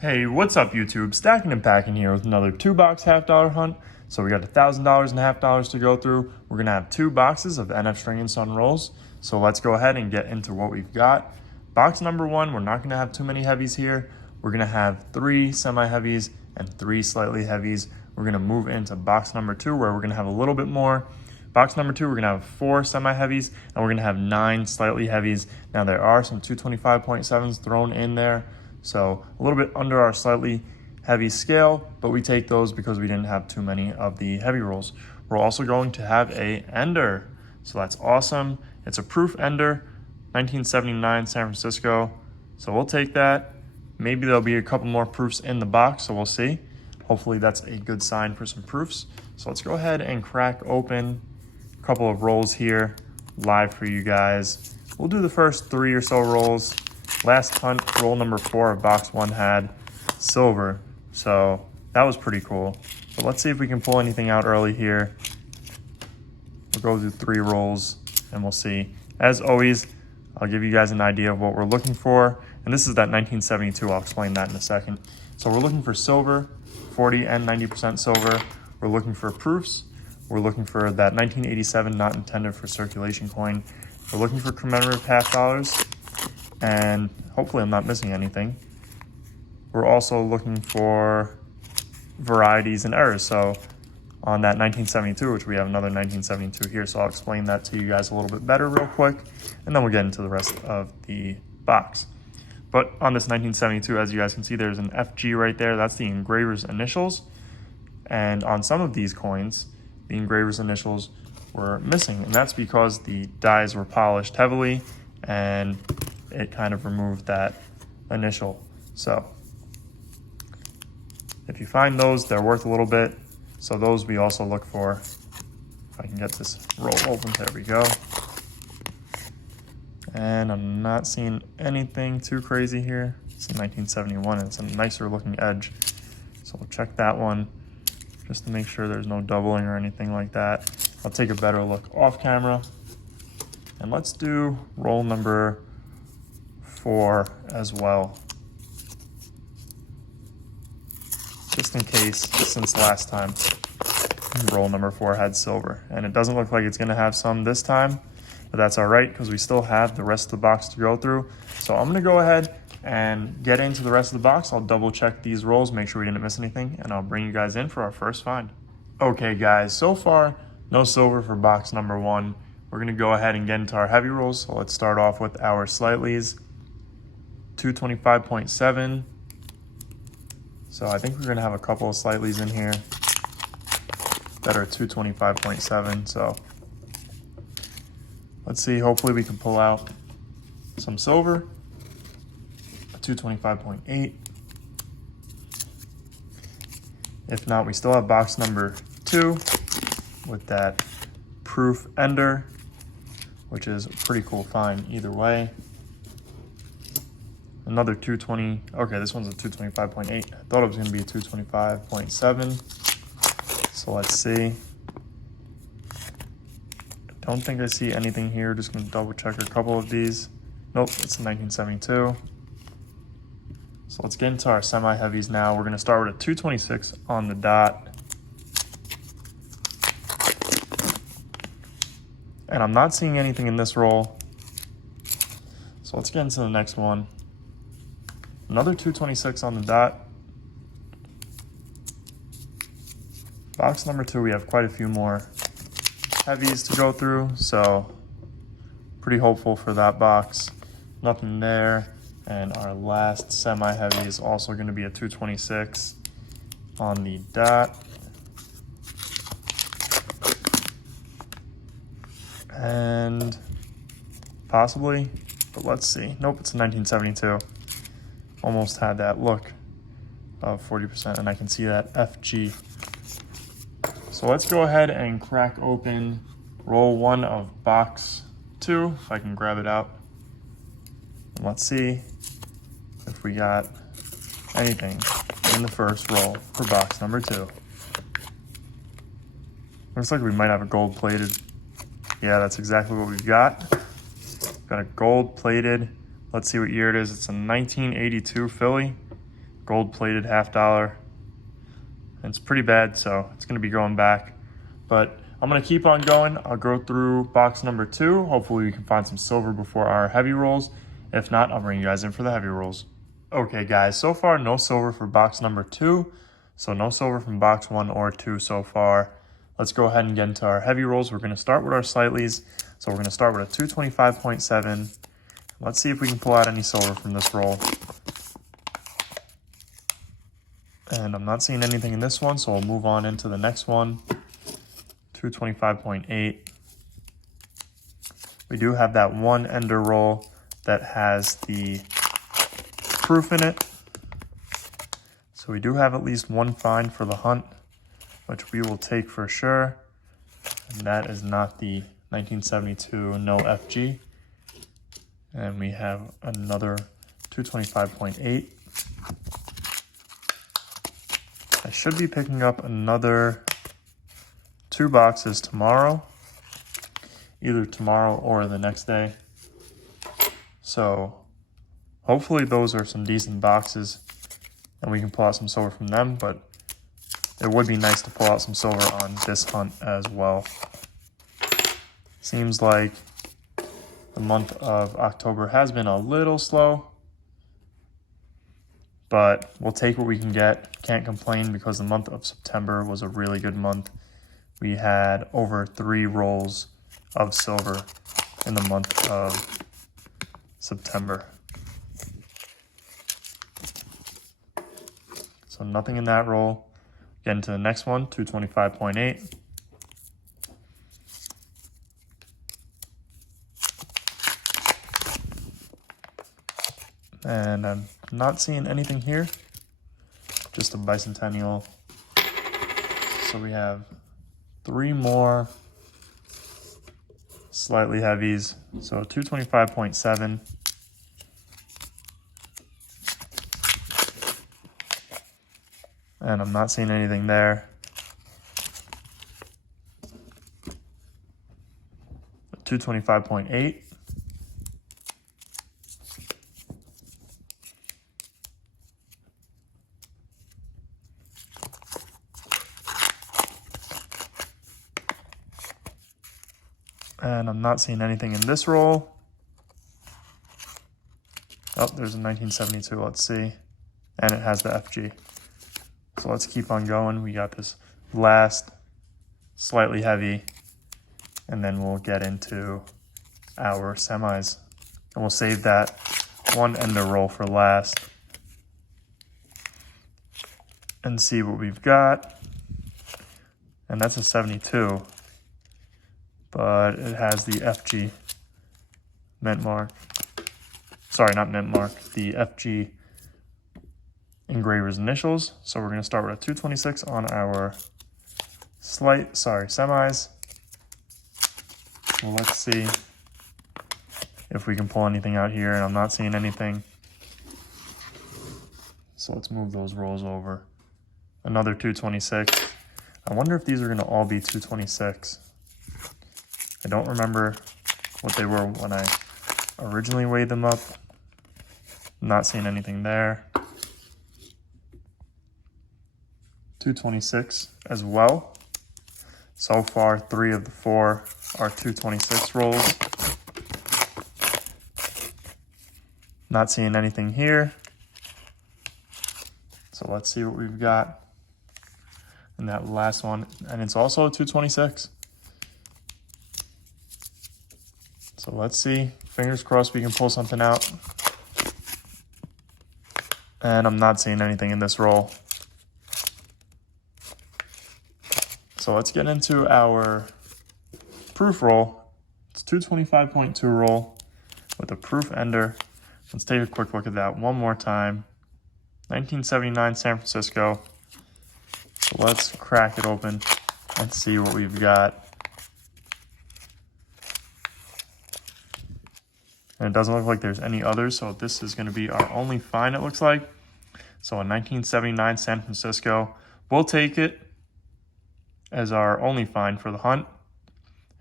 Hey, what's up YouTube? Stacking and Packing here with another 2-box $half hunt. So we got $1,000 and $half to go through. We're gonna have 2 boxes of NF String and Sun rolls. So let's go ahead and get into what we've got. Box number 1, we're not gonna have too many heavies here. We're gonna have 3 semi-heavies and 3 slightly heavies. We're gonna move into box number 2 where we're gonna have a little bit more. Box number 2, we're gonna have 4 semi-heavies and we're gonna have 9 slightly heavies. Now there are some 225.7s thrown in there. So a little bit under our slightly heavy scale, but we take those because we didn't have too many of the heavy rolls. We're also going to have a Ender. So that's awesome. It's a proof Ender, 1979 San Francisco. So we'll take that. Maybe there'll be a couple more proofs in the box, so we'll see. Hopefully that's a good sign for some proofs. So let's go ahead and crack open a couple of rolls here live for you guys. We'll do the first 3 or so rolls. Last hunt, roll number 4 of box 1 had silver, so that was pretty cool. But let's see if we can pull anything out early here. We'll go through 3 rolls and we'll see. As always, I'll give you guys an idea of what we're looking for. And this is that 1972, I'll explain that in a second. So we're looking for silver, 40 and 90% silver. We're looking for proofs. We're looking for that 1987 not intended for circulation coin. We're looking for commemorative $half. And hopefully I'm not missing anything. We're also looking for varieties and errors. So on that 1972, which we have another 1972 here, so I'll explain that to you guys a little bit better real quick, and then we'll get into the rest of the box. But on this 1972, as you guys can see, there's an FG right there. That's the engraver's initials. And on some of these coins, the engraver's initials were missing, and that's because the dies were polished heavily and it kind of removed that initial. So if you find those, they're worth a little bit. So those we also look for. If I can get this roll open, there we go. And I'm not seeing anything too crazy here. It's a 1971 and it's a nicer looking edge. So we'll check that one just to make sure there's no doubling or anything like that. I'll take a better look off camera. And let's do roll number 4 as well, just in case, since last time roll number 4 had silver, and it doesn't look like it's going to have some this time, but that's all right because we still have the rest of the box to go through. So I'm going to go ahead and get into the rest of the box. I'll double check these rolls, make sure we didn't miss anything, and I'll bring you guys in for our first find. Okay guys, so far no silver for box number 1. We're going to go ahead and get into our heavy rolls. So let's start off with our slightlies. 225.7. So I think we're gonna have a couple of slightlies in here that are 225.7. So let's see, hopefully we can pull out some silver. A 225.8. If not, we still have box number 2 with that proof Ender, which is a pretty cool find either way. Another 220, okay, this one's a 225.8. I thought it was gonna be a 225.7. So let's see. I don't think I see anything here. Just gonna double check a couple of these. Nope, it's a 1972. So let's get into our semi-heavies now. We're gonna start with a 226 on the dot. And I'm not seeing anything in this roll. So let's get into the next one. Another 226 on the dot. Box number 2, we have quite a few more heavies to go through, so pretty hopeful for that box. Nothing there. And our last semi-heavy is also going to be a 226 on the dot. And possibly, but let's see. Nope, it's a 1972. Almost had that look of 40%, and I can see that FG. So let's go ahead and crack open roll 1 of box 2, if I can grab it out. And let's see if we got anything in the first roll for box number 2. Looks like we might have a gold plated. Yeah, that's exactly what we've got. Got a gold plated. Let's see what year it is. It's a 1982 Philly. gold-plated $50. It's pretty bad, so it's gonna be going back. But I'm gonna keep on going. I'll go through box number 2. Hopefully we can find some silver before our heavy rolls. If not, I'll bring you guys in for the heavy rolls. Okay guys, so far no silver for box number 2. So no silver from box 1 or 2 so far. Let's go ahead and get into our heavy rolls. We're gonna start with our slightlies. So we're gonna start with a 225.7. Let's see if we can pull out any silver from this roll. And I'm not seeing anything in this one, so we'll move on into the next one. 225.8. We do have that one ender roll that has the proof in it. So we do have at least one find for the hunt, which we will take for sure. And that is not the 1972 no FG. And we have another 225.8. I should be picking up another 2 boxes tomorrow, either tomorrow or the next day. So hopefully those are some decent boxes and we can pull out some silver from them, but it would be nice to pull out some silver on this hunt as well. Seems like the month of October has been a little slow, but we'll take what we can get. Can't complain because the month of September was a really good month. We had over 3 rolls of silver in the month of September. So nothing in that roll. Get into the next one, 225.8. And I'm not seeing anything here, just a bicentennial. So we have 3 more slightly heavies. So 225.7. And I'm not seeing anything there. 225.8. And I'm not seeing anything in this roll. Oh, there's a 1972, let's see. And it has the FG. So let's keep on going. We got this last slightly heavy, and then we'll get into our semis. And we'll save that one ender roll for last and see what we've got. And that's a 72. But it has the FG mint mark. Sorry, not mint mark, the FG engraver's initials. So we're going to start with a 226 on our semis. Well, let's see if we can pull anything out here, and I'm not seeing anything. So let's move those rolls over. Another 226. I wonder if these are going to all be 226. I don't remember what they were when I originally weighed them up. Not seeing anything there. 226 as well. So far, 3 of the 4 are 226 rolls. Not seeing anything here. So let's see what we've got in that last one. And it's also a 226. So let's see. Fingers crossed we can pull something out. And I'm not seeing anything in this roll. So let's get into our proof roll. It's 225.2 roll with a proof ender. Let's take a quick look at that one more time. 1979 San Francisco. So let's crack it open and see what we've got. And it doesn't look like there's any others, so this is going to be our only find, it looks like. So a 1979 San Francisco. We'll take it as our only find for the hunt.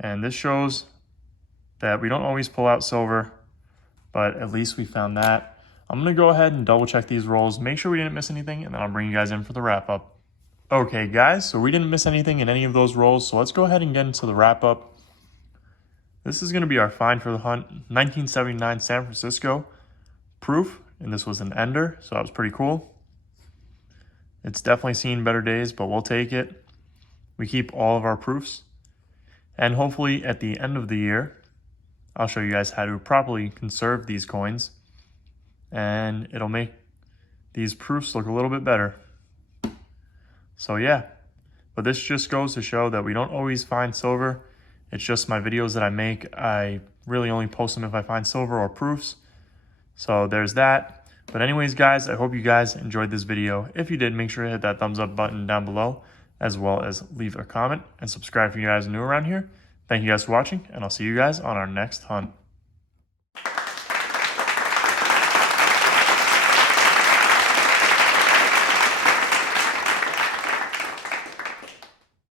And this shows that we don't always pull out silver, but at least we found that. I'm going to go ahead and double check these rolls, make sure we didn't miss anything, and then I'll bring you guys in for the wrap up. Okay guys, so we didn't miss anything in any of those rolls, so let's go ahead and get into the wrap up. This is going to be our find for the hunt, 1979 San Francisco proof, and this was an ender, so that was pretty cool. It's definitely seen better days, but we'll take it. We keep all of our proofs, and hopefully at the end of the year, I'll show you guys how to properly conserve these coins, and it'll make these proofs look a little bit better. So yeah, but this just goes to show that we don't always find silver. It's just my videos that I make. I really only post them if I find silver or proofs. So there's that. But anyways, guys, I hope you guys enjoyed this video. If you did, make sure to hit that thumbs up button down below, as well as leave a comment and subscribe if you guys are new around here. Thank you guys for watching, and I'll see you guys on our next hunt.